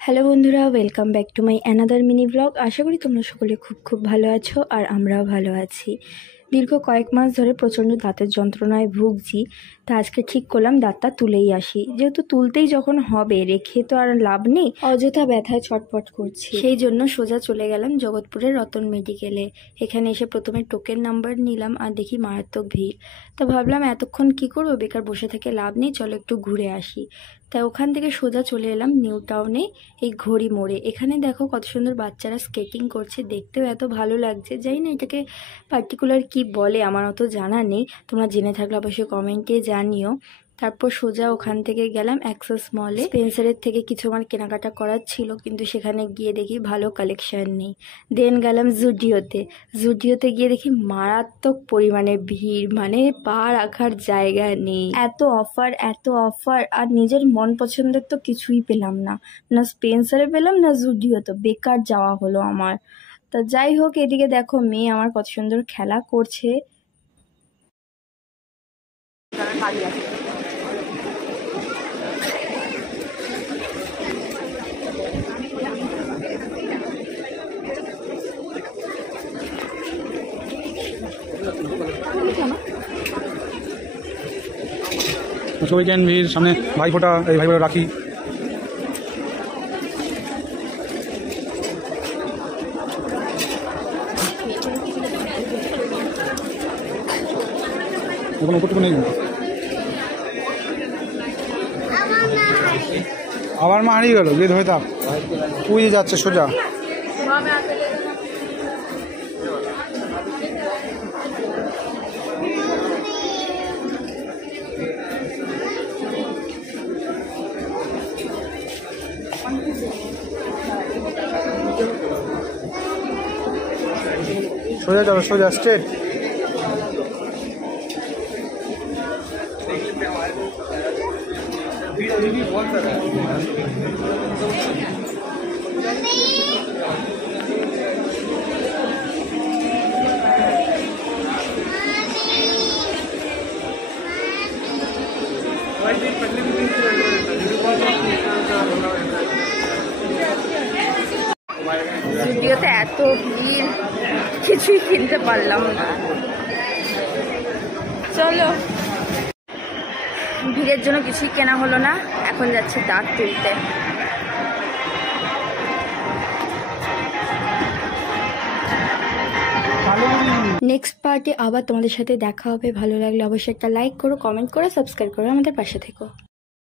Hello বন্ধুরা, welcome back to my another mini blog. আশা করি তোমরা সকলে খুব ভালো আছো আর আমরাও ভালো আছি। দীর্ঘ কয়েক মাস ধরে প্রচণ্ড দাঁতের যন্ত্রণায় ভুগছি। তা আজকে ঠিক করলাম দাঁতটা তুলেই আসি, যেহেতু তুলতেই যখন হবে রেখে তো আর লাভ নেই, অযথা ব্যথায় ছটপট করছি। সেই জন্য সোজা চলে গেলাম জগৎপুরের রতন মেডিকেলে। এখানে এসে প্রথমে টোকেন নাম্বার নিলাম আর দেখি মারাত্মক ভিড়। তো ভাবলাম এতক্ষণ কি করবো, বেকার বসে থেকে লাভ নেই, চলো একটু ঘুরে আসি। তাই ওখান থেকে সোজা চলে এলাম নিউ টাউনে, এই ঘড়ি মোড়ে। এখানে দেখো কত সুন্দর বাচ্চারা স্কেটিং করছে, দেখতেও এত ভালো লাগছে। জানি না এটাকে পার্টিকুলার কি বলে, আমার অত জানা নেই, তোমরা জেনে থাকলে অবশ্যই কমেন্টে জানিও। তারপর সোজা ওখান থেকে গেলাম অ্যাক্সেস মলে। স্পেন্সারের থেকে কিছু আমার কেনাকাটা করার ছিল, কিন্তু সেখানে গিয়ে দেখি ভালো কালেকশন নেই। দেন গেলাম জুডিওতে গিয়ে দেখি মারাত্মক পরিমাণে ভিড়, মানে পা রাখার জায়গা নেই। এত অফার আর নিজের মন পছন্দের তো কিছুই পেলাম না, না স্পেন্সারে পেলাম না জুডিওতে। বেকার যাওয়া হলো আমার। তা যাই হোক, এদিকে দেখো মেয়ে আমার কত সুন্দর খেলা করছে। উইকেন্ড ভিড়, সামনে ভাইফোঁটা, এই ভাইফোঁটা রাখি। এখন উপরটুকু নেই, আবার মা হারিয়ে গেল। গিয়ে ধরে থাক, তুই যাচ্ছে সোজা। সোজা চলো, সোজা স্ট্রেট। ভিডিওতে এত ভিড়, কিছুই কিনতে পারলাম না। চলো, ভিড়ের জন্য কিছুই কেনা হলো না। এখন যাচ্ছে দাঁত তুলতে। নেক্সট পার্টে আবার তোমাদের সাথে দেখা হবে। ভালো লাগলে অবশ্যই একটা লাইক করো, কমেন্ট করো, সাবস্ক্রাইব করো, আমাদের পাশে থেকো।